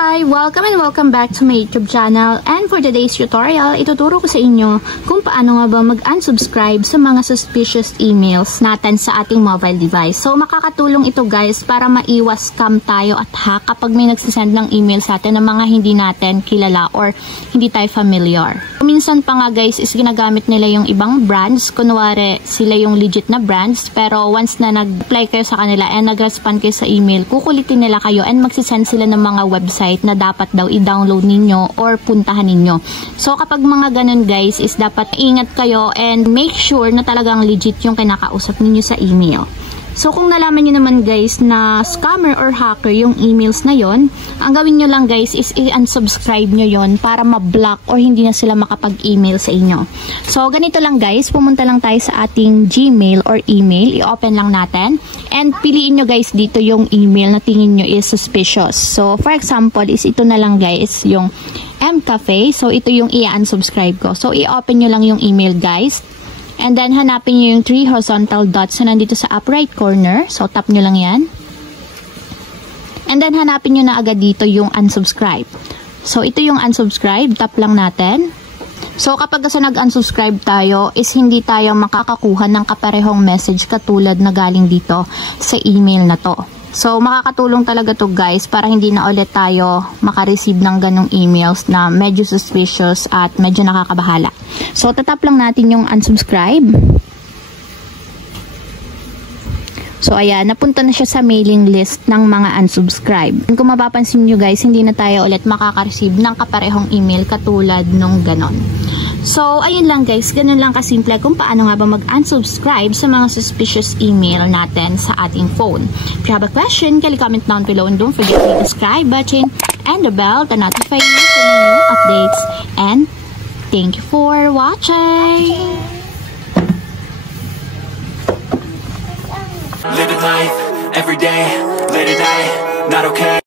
Hi! Welcome and welcome back to my YouTube channel. And for today's tutorial, ituturo ko sa inyo kung paano nga ba mag-unsubscribe sa mga suspicious emails natin sa ating mobile device. So, makakatulong ito guys para maiwas scam tayo at hack kapag may nagsisend ng email sa atin ng mga hindi natin kilala or hindi tayo familiar. Minsan pa nga guys is ginagamit nila yung ibang brands. Kunwari, sila yung legit na brands. Pero once na nag-apply kayo sa kanila and nag-respond kayo sa email, kukulitin nila kayo and magsisend sila ng mga website na dapat daw i-download ninyo or puntahan ninyo. So kapag mga ganun guys is dapat ingat kayo and make sure na talagang legit yung kinakausap ninyo sa email. So kung nalaman nyo naman guys na scammer or hacker yung emails na yon, ang gawin nyo lang guys is i-unsubscribe nyo yon para ma-block or hindi na sila makapag-email sa inyo. So ganito lang guys, pumunta lang tayo sa ating Gmail or email, i-open lang natin and piliin nyo guys dito yung email na tingin nyo is suspicious. So for example is ito na lang guys, yung mcafe. So ito yung i-unsubscribe ko. So i-open nyo lang yung email guys. And then, hanapin nyo yung 3 horizontal dots na nandito sa upper right corner. So, tap nyo lang yan. And then, hanapin nyo na agad dito yung unsubscribe. So, ito yung unsubscribe. Tap lang natin. So, kapag kasi nag-unsubscribe tayo, is hindi tayo makakakuha ng kaparehong message katulad na galing dito sa email na to. So, makakatulong talaga to guys para hindi na ulit tayo makareceive ng ganong emails na medyo suspicious at medyo nakakabahala. So, tatap lang natin yung unsubscribe. So, ayan, napunta na siya sa mailing list ng mga unsubscribe. Kung mapapansin nyo guys, hindi na tayo ulit makaka-receive ng kaparehong email katulad nung ganon. So, ayun lang guys, ganun lang kasimple kung paano nga ba mag-unsubscribe sa mga suspicious email natin sa ating phone. If you have a question, kindly comment down below and don't forget to hit the subscribe button and the bell to notify you for new updates. And thank you for watching! Living life, every day, late at night, not okay.